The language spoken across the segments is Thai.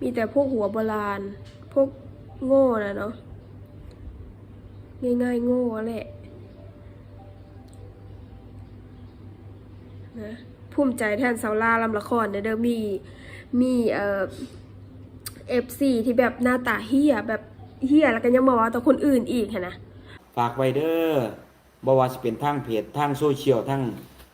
มีแต่พวกหัวโบราณ พวกโง่นะเนาะ ง่ายๆ โง่แหละ นะภูมิใจแทนสาวลาลำละครเด้อเด้อมี มีเอ่อเอฟซีที่แบบหน้าตาเฮียแบบเฮียแล้วก็ยังบอกว่าต่อคนอื่นอีกนนะ ฝากไว้เด้อบ่ว่าสิเป็นทางเพจทางโซเชียลทาง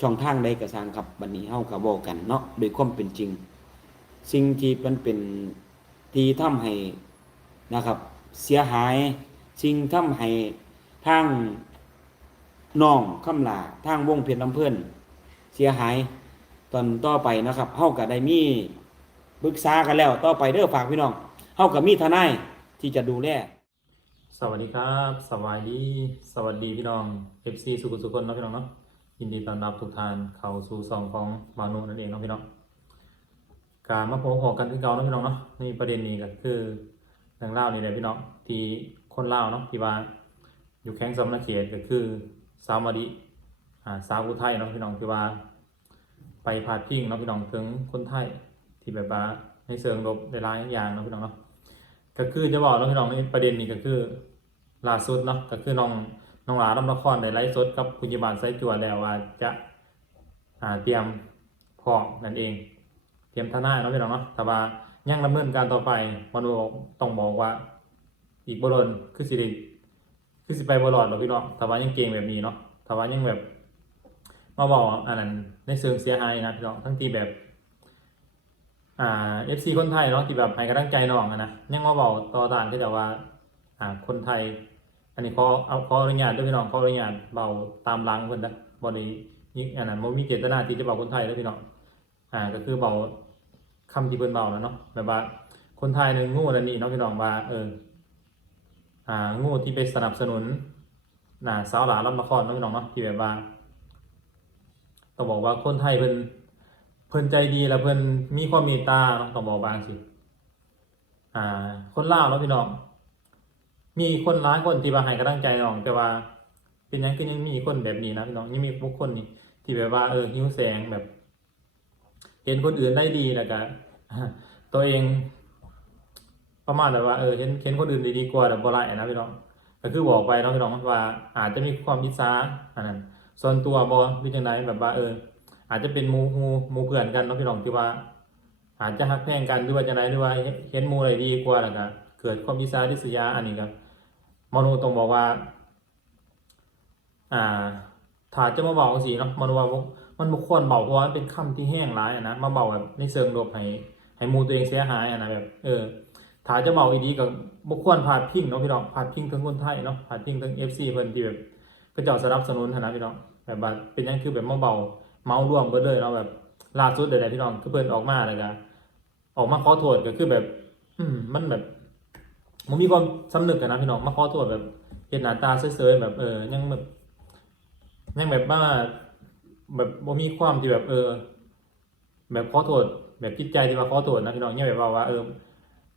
ช่องทางใดก็สร้างครับบัดนี้เฮาก็เว้ากันเนาะโดยความเป็นจริง สิ่งที่มันเป็นที่ทำให้นะครับ เสียหาย สิ่งทำให้ทางน้องคำลาทางวงเพชรลำเพิ่นเสียหายตอนต่อไปนะครับเฮาก็ได้มีปรึกษากันแล้วต่อไปเด้อฝากพี่น้องเฮาก็มีทนายที่จะดูแลสวัสดีครับ สวัสดี สวัสดีพี่น้อง FC สุขุสุขคนนะพี่น้องเนาะ ยินดีต้อนรับทุกท่านเข้าสู่ซองของมานุนั่นเองเนาะพี่น้องการมาพบกันที่เก่าเนาะพี่น้องเนาะในประเด็นนี้ก็คือเรื่องเล่านี่แหละพี่น้องที่คนเล่าเนาะที่ว่าอยู่แข้งสำนักเขตก็คือสาวมาดิอ่าสาวอุทัยเนาะพี่น้องที่ว่า ไปพาดพิงเนาะพี่น้องถึงคนไทยที่แบบว่าในเชิงลบในร้ายอย่างเนาะพี่น้องเนาะก็คือจะบอกเนาะพี่น้องในประเด็นนี้ก็คือล่าสุดเนาะก็คือน้อง น้องหลาลำละครในไลฟ์สดกับคุณยบาลไซจัวแล้วว่าจะาเตรียมพร้อมนั่นเอง เตรียมทนายเนาะพี่น้องเนาะแต่ว่ายังดำเนินการต่อไปมันต้องบอกว่า อีกบรนคือสิริคือสิไปบรอดเนาะพี่น้องแต่ว่ายังเก่งแบบนี้เนาะแต่ว่ายังแบบมาบอกอันนั้นในเชิงเสียหายนะพี่น้องทั้งที่แบบอ่าเอฟซีคนไทยเนาะที่แบบให้กำลังใจน้องนะยังมาบอกต่อต้านที่แต่ว่าอ่าคนไทย อันนี้ขอเอาขออนุญาตด้วยพี่น้องขออนุญาตเบาตามหลังเพิ่นนะบ่ได้นี่อันนั้นบ่มีเจตนาที่จะเบาคนไทยเด้อพี่น้องอ่าก็คือเบาคำที่เพิ่นเบาแล้วเนาะแบบว่าคนไทยนึงงูนั่นนี่เนาะพี่น้องว่าเอออ่างูที่ไปสนับสนุนน่ะสาวหลาลำละครเนาะพี่น้องเนาะที่แบบว่าต้องบอกว่าคนไทยเพิ่นเพิ่นใจดีแล้วเพิ่นมีความเมตตาเนาะต้องบอกบางสิอ่าคนลาวเนาะพี่น้อง มีคนหลายคนที่ว่าให้กำลังใจน้อง แต่ว่า เป็นยังก็ยังมีคนแบบนี้นะพี่น้องยังมีบุคคลนี่ที่แบบว่าเออหิวแสงแบบ เห็นคนอื่นได้ดีแล้วก็ตัวเอง ประมาณแบบว่าเออเห็นเห็นคนอื่นดีดีกว่าแบบบ่ไรนะพี่น้องก็คือบอกไปเนาะพี่น้องว่า อาจจะมีความอิจฉาอันนั้นส่วนตัวบ่หรือจังไดแบบว่าเออ อาจจะเป็นมูหมูมูเพื่อนกันเนาะพี่น้องที่ว่า อาจจะฮักแพงกันหรือว่าจะไหนหรือว่าเห็นมูอะไรดีกว่าแล้วก็เกิดความอิจฉาริษยาอันนี้ครับ มโนตรงบอกว่า อ่าถ้าจะมาบอกสิเนาะมโนว่ามันบุควรเบาเพราะว่ามันเป็นคำที่แห้งร้ายนะมาเบาแบบในเชิงลบให้ให้มูตัวเองเสียหายอะนะแบบ เออถ้าจะเบาอีดีกับบุควรพาดพิงเนาะพี่น้องพาดพิงถึงคนไทยเนาะพาดพิงถึงเอฟซีเพิ่นที่แบบก็จะสนับสนุนนะพี่น้องแบบเป็นยังคือแบบมาเบาเมาร่วมเบิดเลยเนาะแบบล่าสุดเดี๋ยวพี่น้องคือเพิ่นออกมาแล้วก็ออกมาขอโทษก็คือแบบ อืมมันแบบ มันมีความสำนึกกันนะพี่น้องมาขอโทษแบบเห็นหน้าตาเฉยๆแบบเออยังแบบยังแบบว่าแบบบ่มีความที่แบบเออ แบบขอโทษแบบจิตใจที่ว่าขอโทษนะพี่น้องยังแบบว่าว่าเออ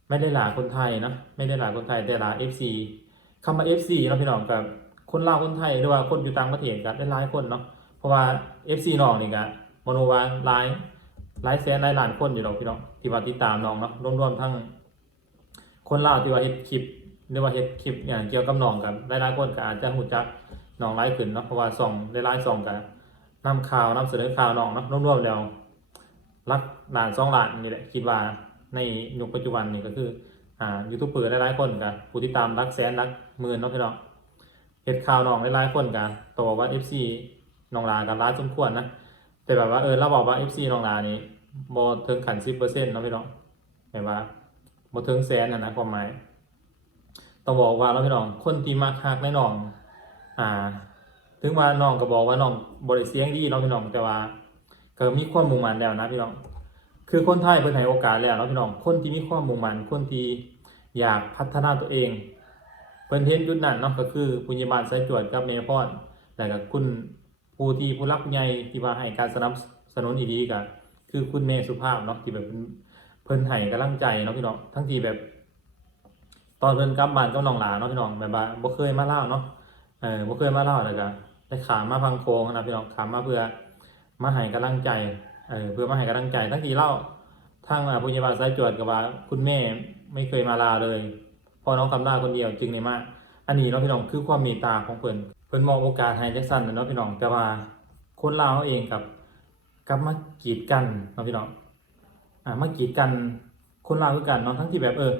ไม่ได้หลาคนไทยนะไม่ได้หลาคนไทยแต่หลา FC คำว่า FC เนะพี่น้องกับคนลาวคนไทยหรือว่าคนอยู่ต่างประเทศกันหลายคนเนาะเพราะว่า FC น้องนี่ก็มโนวาหลายหลายแสนหลายล้านคนอยู่ดอกพี่น้องที่ว่าติดตามน้องเนาะรวมๆทั้ง คนลาวที่ว่าเฮ็ดคลิปหรือว่าเฮ็ดคลิปอย่างเกี่ยวกับน้องกันหลายๆคนก็อาจจะรู้จักน้องหลายขึ้นเนาะเพราะว่าส่องหลายๆส่องกันนำข่าวนำเสนอข่าวน้องเนาะรวมๆแล้วรักหลานสองหลานนี่แหละคิดว่าในยุคปัจจุบันนี่ก็คืออ่ายูทูบเบอร์หลายๆคนกันผู้ติดตามรักแสนรักหมื่นเนาะพี่น้องเฮ็ดข่าวน้องหลายๆคนกันตัวว่า FC น้องลากันร้ายสมควรนะแต่แบบว่าเออเราบอกว่า FC น้องลานี่บอถึงขันสิบเปอร์เซ็นต์เนาะพี่น้องแบบว่า บอถึงแสนนะนะความหมายต้องบอกว่าเราพี่น้องคนที่มักฮักในน้อง อ่า ถึงว่าน้องก็บอกว่าน้องบริเสียงดีเนาะพี่น้องแต่ว่าก็มีความมุ่งมั่นแล้วนะพี่น้อง คือคนไทยเพิ่นให้โอกาสแล้วเนาะพี่น้องคนที่มีความมุ่งมั่นคนที่อยากพัฒนาตัวเองเพิ่นเห็นจุดนั้นเนาะก็คือปุญญาบาลสายจวดกับเมพรแล้วก็คุณผู้ที่ผู้รักผู้ใหญ่ที่ว่าให้การสนับสนุนอีดีก็คือคุณเมย์สุภาพเนาะที่แบบ เพิ่นให้กำลังใจเนาะพี่น้องทั้งทีแบบ ตอนเพิ่นกลับบ้านกับน้องหลาเนาะพี่น้องแบบว่าบ่เคยมาเล่าเนาะเออบ่เคยมาเล่าแล้วก็ได้ขามาพังโค้งนะพี่น้องขามาเพื่อมาให้กำลังใจเออเพื่อมาให้กำลังใจ ทั้งทีเล่าทางอ่าพยาบาลสายจวดกับว่า คุณแม่ไม่เคยมาลาเลยพอน้องคำลาคนเดียวจึงในมาอันนี้เนาะพี่น้องคือความเมตตาของเพิ่นเพิ่นมองโอกาสให้แจ็คสันนะเนาะพี่น้องแต่ว่าคนลาวเองกับกลับมากีดกันเนาะพี่น้อง อ่ามากีดกันคนลาวคือกันเนาะทั้งที่แบบเออ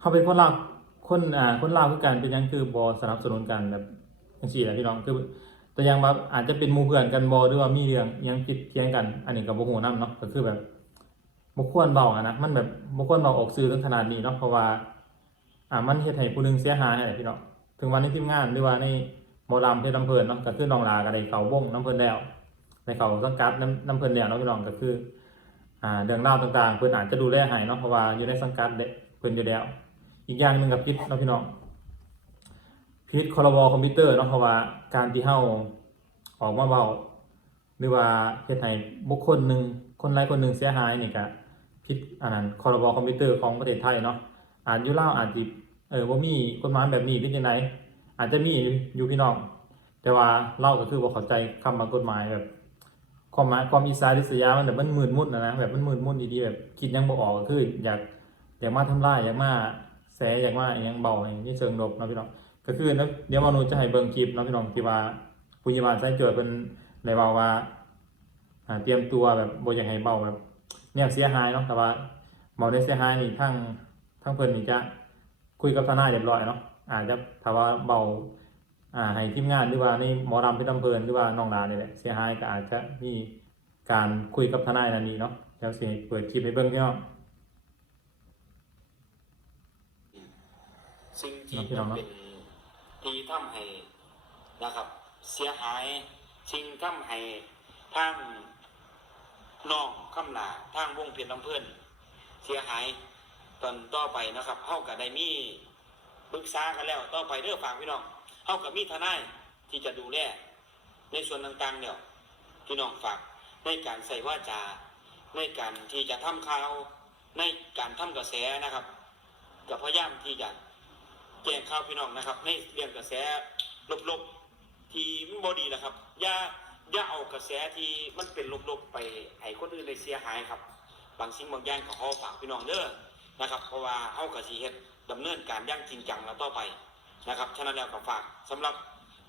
เขาเป็นคนลาวคนอ่าคนลาวคือกันเป็นยังคือบอสนับสนุนกันแบบจังซี่แหละพี่น้องคือแต่ยังแบบอาจจะเป็นมูเพื่อนกันบอหรือว่ามีเรื่องยังผิดเทียงกัน อันนี้กับบุหูน้ำเนาะก็คือแบบบุควรเบาอะนะมันแบบบุควรเบาออกสื่อถึงขนาดนี้เนาะเพราะว่าอ่ามันเฮ็ดให้ผู้หนึงเสียหายอะไรพี่เนาะถึงวันในทีมงานหรือว่าในหมอลำเพชรลำเพลินเนาะก็คือน้องลากับในเขาวงน้ำเพลินแล้วในเขาสังกัดน้ำน้ำเพลินแล้วเนาะพี่น้องก็คือ อ่าเรื่องราวต่างๆ เพิ่อนอาจจะดูแลให้เนาะเพราะว่าอยู่ในสังกัดเด็เพิ่อนอยู่แล้ว อีกอย่างหนึ่งกับพิษเนาะพี่น้องพิษคอร์บอคอมพิวเตอร์เนาะเพราะว่าการที่เฮาออกมาเบาหรือว่าเฮ็ดให้บุคคลหนึ่งคนใดคนหนึ่งเสียหายนี่ก็พิษอันนั้นคอร์บอคอมพิวเตอร์ของประเทศไทยเนาะอาจอยู่เล่าอาจสิเออบ่ามีกฎหมายแบบนี้เป็นจังไดอาจจะมีอยู่พี่น้องแต่ว่าเล่าก็คือบ่เข้าใจคำบางกฎหมายแบบ ความหมายความอีสานริษยามันแบบมันหมื่นมุ่นนะนะแบบมันหมื่นมุ่นดีๆแบบคิดยังบ่ออกก็คือ อยากอยากมาทำลายอยากมาแสอยากมาอหยังเบาอย่างนี้เชิงลบนะพี่น้องก็คือนะเดี๋ยวมนุจะให้เบิ่งคลิปนะพี่น้องที่ว่าผู้ใหญ่บ้านสายเกิดเป็นได้เว้าว่าอ่าเตรียมตัวแบบบ่อยากให้เบาแบบเนี่ยเสียหายเนาะแต่ว่าเบาได้เสียหายนี่ทั้งทั้งเพิ่นนี่จะคุยกับทนายเรียบร้อยเนาะอาจจะถ้าว่าเบา อ่าให้ทีมงานหรือว่าในหมอรำเพี่ตำเพลินหรือว่าน้องดาเนี่ยแหละเสียหายก็อาจจะมีการคุยกับทนายนันนี่เนาะเดี๋ยวสิเปิดคลิปให้เบิ่งพี่น้องสิ่งที่ครับพี่น้องเนาะเป็นที่ทำให้นะครับ เสียหายสิ่งทำให้ทางน้องคำลาทางวงเพียรลำเพื่อนเสียหายตอนต่อไปนะครับเฮากับได้มีปรึกษากันแล้วต่อไปเรื่องฝากพี่น้อง เฮากับมีทนายที่จะดูแลในส่วนต่างๆเนี่ยพี่น้องฝากในการใส่ว่าจาในการที่จะทำข่าวในการทำกระแสนะครับกับพยายามที่จะแจ้งข่าวพี่น้องนะครับ ในเรื่องกระแสลบๆที่มันบดีแหละครับอย่าอย่าเอากระแสที่มันเป็นลบๆไปให้คนอื่นได้เสียหายครับ บางสิ่งบางอย่างก็ขอฝากพี่น้องเด้อนะครับ เพราะว่าเฮากระสิเฮ็ดดำเนินการอย่างจริงจังแล้วต่อไป นะครับฉะนั้นแล้วก็ฝากสำหรับ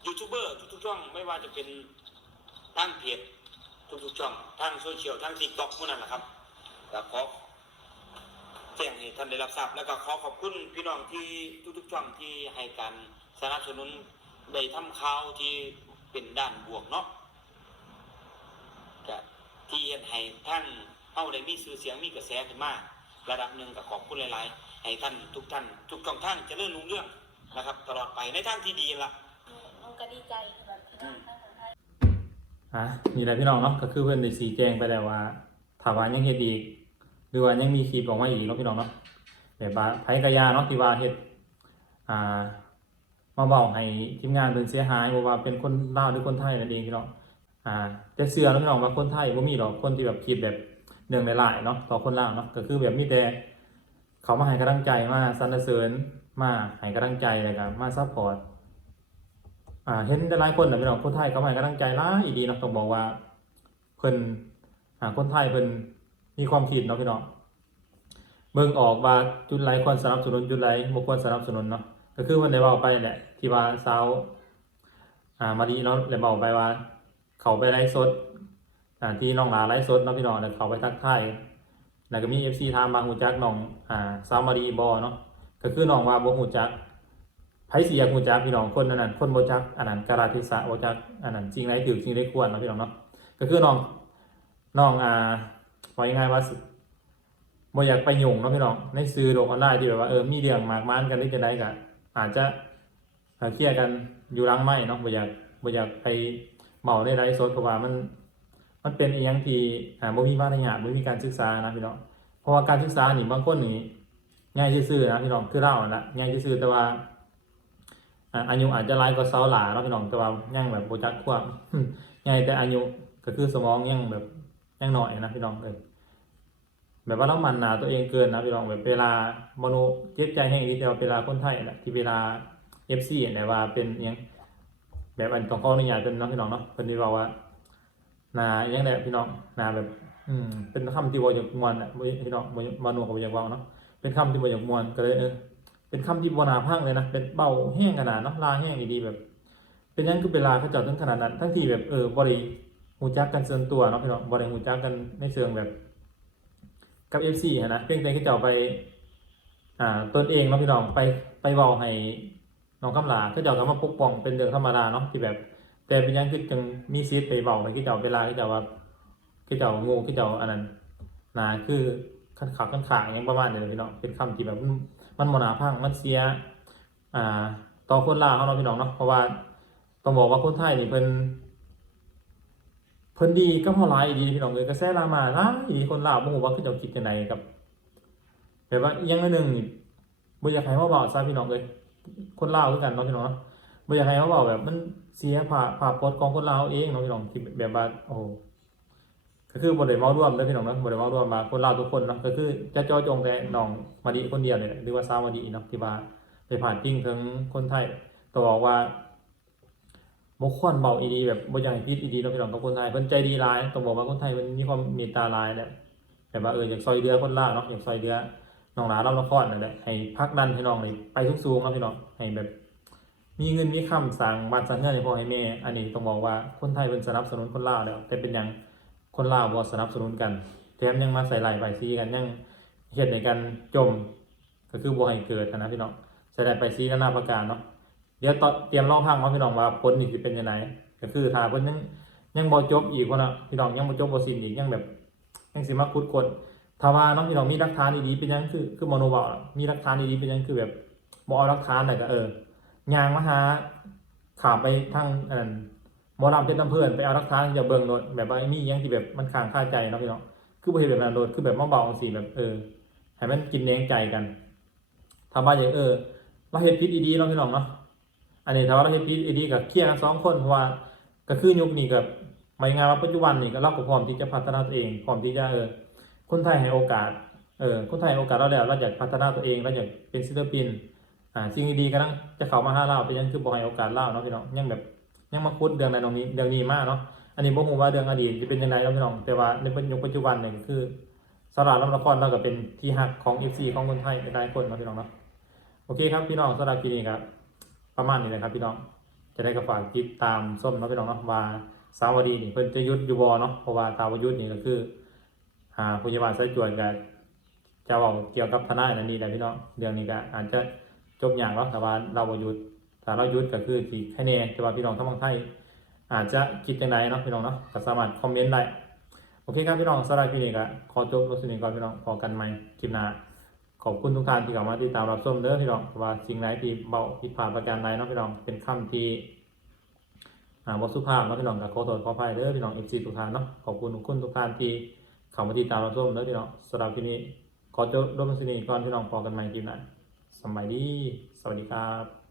ยูทูบเบอร์ทุกๆช่องไม่ว่าจะเป็นทางเพจทุกๆช่องทางโซเชียลทางทิกต็อกพวกนั้นนะครับก็ขอแจ้งให้ท่านได้รับทราบแล้วก็ขอขอบคุณพี่น้องที่ทุกๆช่องที่ให้การสนับสนุนได้ทำข่าวที่เป็นด้านบวกเนาะก็ที่เฮ็ดให้ท่านเฮาได้มีชื่อเสียงมีกระแสขึ้นมาระดับหนึ่งก็ขอบคุณหลาย ๆ ให้ท่านทุกท่านทุกช่องทางเจริญรุ่งเรื่อง นะครับ ตลอดไปในทางที่ดีละน้องก็ดีใจแบบที่น้องท่านของไทยอะนี่แหละพี่น้องเนาะก็คือเพื่อนได้สีแจงไปแล้วว่าถามว่ายังเฮ็ดอีกหรือว่ายังมีคลิปออกมาอีกเนาะพี่น้องเนาะแบบว่าไผกะยาเนาะที่ว่าเฮ็ดอ่ามาบอกให้ทีมงานเพิ่นเสียหายบ่ว่าเป็นคนลาวหรือคนไทยนั่นเองพี่น้องอ่าแต่เชื่อเนาะพี่น้องว่าคนไทยบ่มีหรอกคนที่แบบคลิปแบบเรื่องหลายๆเนาะต่อคนลาวเนาะก็คือแบบมีแต่เขามาให้กำลังใจมาสรรเสริญ มาให้กำลังใจแล้วก็มาซัพพอร์ตอ่าเห็นหลายคนนะพี่น้องคนไทยเขาให้กำลังใจหลายอีดีเนาะต้องบอกว่าเพิ่นอ่าคนไทยเพิ่นมีความคิดเนาะพี่น้องเบิ่งออกว่าจุดไหลควรสนับสนุนจุดไหลบ่ควรสนับสนุนเนาะก็คือมันได้เว้าไปแหละที่ว่าสาวอ่ามาดีเนาะได้เว้าไปว่า เขาไปไลฟ์สดอ่าที่น้องลาไลฟ์สดเนาะพี่น้องแล้วเขาไปทักทายแล้วก็มี FC ถามมาฮู้จักน้องอ่าสาวมาดีบ่เนาะ ก็คือน้องว่าบ่ฮู้จักไผสิอยากฮู้จักพี่น้องคนนั้นนะคนบ่จักอันนั้นกาลเทศะบ่จักอันนั้นจริงไรถือจริงได้ควรเนาะพี่น้องเนาะก็คือน้องน้องอ่าว่ายังไงว่าบ่อยากไปยุ่งเนาะพี่น้องในสื่อโลกออนไลน์ที่แบบว่าเออมีเรื่องมากมานกันหรือจังได้ก็อาจจะเคลียร์กันอยู่หลังไม้เนาะบ่อยากบ่อยากไปเมาในไลฟ์สดเพราะว่ามันมันเป็นอีหยังที่อ่าบ่มีมารยาทบ่มีการศึกษานะพี่น้องเพราะว่าการศึกษานี่บางคนนี่ ง่ายที่ซื่อนะพี่น้องคือเรานั่นะง่ายที่ซื่อแต่ว่าอายุอาจจะร้ายกว่าเซาหลาเนาะพี่น้องแต่ว่ายังแบบโบจักความใหญ่แต่อายุก็คือสมองยังแบบยังหน่อยนะพี่น้องเลยแบบว่าเรามันหนาตัวเองเกินนะพี่น้องแบบเวลามโนเจ็บใจแห้งที่แต่ว่าเวลาคนไทยแหละที่เวลาเอฟซีเนี่ยว่าเป็นยังแบบอันต้องข้อนุญาตเป็นน้องพี่น้องเนาะเป็นที่บอกว่าหนาอิหยังแหละพี่น้องหนาแบบ อืมเป็นคำที่บ่อยากมวนอะพี่น้องมโนก็บ่อยากเว้าเนาะ เป็นคำที่บ่อยากมวนก็เลยเออเป็นคำที่บ่นาพังเลยนะเป็นเบาแห้งขนาดเนาะลาแห้งดีแบบ เป็นยังคือเป็นลาเขาเจ้าถึงขนาดนั้นทั้งที่แบบเออบ่ได้หูจักกันส่วนตัวเนาะพี่น้องบ่ได้หูจักกันในเชิงแบบ กับ FC หั้นะเพียงแต่เขาเจ้าไป อ่าตนเองเนาะพี่น้องไปไปเว้าให้น้องคำลาเขาเจ้าก็มาปกป้องเป็นเรื่องธรรมดาเนาะที่แบบ แต่เป็นยังคือจังมีสิทธิ์ไปเว้าให้เขาเจ้าเวลาเขาเจ้าว่าเขาเจ้าง่เขาเจ้าอันนั้นนะคือ ขันขาขันขาอย่างประมาณนี้เลยพี่น้องเป็นคำที่แบบมันมันบ่น่าพังมันเสียอ่าต่อคนลาวเขาเนาะพี่น้องเนาะเพราะว่าต้องบอกว่าคนไทยนี่เพิ่นเพิ่นดีก็พอหลายอีดีพี่น้องเลยกระแสดรามาหลายอีดีคนลาวบ่ฮู้ว่าเขาจ้าคิดจังไดกับแบบว่าอย่างหนึงนี่บ่อยากให้มาเว้าซะพี่น้องเลยคนลาวคือกันเนาะพี่น้องเนาะบ่อยากให้มาเว้าแบบมันเสียภาพภาพพจน์ของคนลาวเองเนาะพี่น้องที่แบบว่าโอ้ ก็คือบ่ได้เมาร่วมเด้อพี่น้องเนาะบ่ได้เมาร่วมมาคนลาวทุกคนเนาะก็คือจะเจาะจงแต่น้องมาดีคนเดียวเนี่แหรือว่าสาวมาดีเนาะที่ว่าไปผ่านปิ้งถึงคนไทยต้องบอกว่าบกควรเบาอีดีแบบบ่อยากให้พิษอีดีเราะพี่น้องกับคนไทยเพิ่นใจดีหลายต้องบอกว่าคนไทยมันมีความเมตตาหลายแหละแบบว่าเอออยากซอยเดือคนล่าวเนาะอยากซอยเดือน้องหลาเราละครนั่นแหละให้พักดันให้น้องเลยไปสูงๆเนาะพี่น้องให้แบบ มีเงินมีคำสั่งบ้านสั่งเงินให้พ่อให้แม่ อันนี้ต้องบอกว่าคนไทยเป็นสนับสนุนคนลาวแล้วแต่เป็นหยัง คนลาวบ่สนับสนุนกันแถมยังมาใส่ไหลายใบซีกันยังเฮ็ดในการจม ก็คือบ่ให้เกิดนะพี่น้องแสดงไปซีนานาประการเนาะเดี๋ยวตอนเตรียมรอพังว่าพี่น้องว่าผลนี่สิเป็นยังไงก็คือถ้าเพิ่นยังยังบ่จบอีกว่านะพี่น้องยังบ่จบบ่สิ้นอีกยังแบบยังสิมาคุดกดถ้าว่าน้องพี่น้องมีหลักฐานดีๆเป็นยังคือคือมโนบอกมีหลักฐานดีๆเป็นยังคือแบบบ่เอาหลักฐานน่ะก็เออยางมาหาข่าวไปทางอัน นั้นหมอลำเป็นน้ำเพื่อนไปเอาหลักฐาอย่าเบิ่งโดดแบบว่าไอ้นี่ยังที่แบบมันค้างคาใจเนาะพี่น้องคือบ่เฮ็ดแบบนั้นโดดคือแบบมาเบาจังซี่แบบเออให้มันกินแรงใจกันถ้าว่าอย่างเออเราเฮ็ดผิดอีดีเนาะพี่น้องเนาะอันนี้ถ้าว่าเราเฮ็ดผิดอีดีกับเคลียร์กันสองคนเพราะว่าก็คือยุคนี้กับหมายงานว่าปัจจุบันนี่ก็เราก็พร้อมที่จะพัฒนาตัวเองพร้อมที่จะเออคนไทยให้โอกาสเออคนไทยให้โอกาสเราแล้วเราอยากพัฒนาตัวเองเราอยากเป็นศิลปินอ่าสิ่งดีๆก็ต้องจะเข้ามาหาเราเป็นยังคือบ่ให้โอกาสเราเนาะพี่น้องยังแบบ ยังมาคุดเรื่องนั้นตรงนี้เรื่องนี้มากเนาะอันนี้บ่ฮู้ว่าเรื่องอดีตจะเป็นยังไงเนาะพี่น้องแต่ว่าในปัจจุบันหนี่ก็คือสำหรับละครเราก็เป็นที่ฮักของ FC ของคนไทยหลายคนเนาะพี่น้องเนาะโอเคครับพี่น้องสำหรับคลิปนี้ครับประมาณนี้นะครับพี่น้องจะได้กระฝากติดตามส้มเนาะพี่น้องเนาะว่าสาวดีนี่เพิ่นจะยุดอยู่บอเนาะเพราะว่าตาวยุทธนี่ก็คือหาพยาบาลสายจวนกับจะเอาเกี่ยวกับทนายนั่นนี่แหละพี่น้องเรื่องนี้ก็อาจจะจบอย่างเนาะแต่ว่าเราบ่ยุด ถ้าเรายุดก็คือที่แค่นี้แต่ว่าพี่น้องทั้งบางไทยอาจจะคิดจังไดเนาะพี่น้องเนาะก็สามารถคอมเมนต์ได้โอเคครับพี่น้องสำหรับคลิปนี้ก็ขอจบลงสิ่งนี้ก่อนพี่น้องพอกันใหม่คลิปหน้าขอบคุณทุกท่านที่เข้ามาติดตามรับชมเด้อพี่น้องว่าสิ่งไหนที่เบาผิดพลาดประการใดเนาะพี่น้องเป็นคำที่อ่าบสุภาพเนาะพี่น้องก็ขอโทษขออภัยเด้อพี่น้อง FC ทุกท่านเนาะขอบคุณทุกคนทุกท่านที่เข้ามาติดตามรับชมเด้อพี่น้องสำหรับคลิปนี้ขอจบลงสิ่งนี้ก่อนพี่น้องพอกันใหม่คลิปหน้าสำบายดีสวัสดีครับ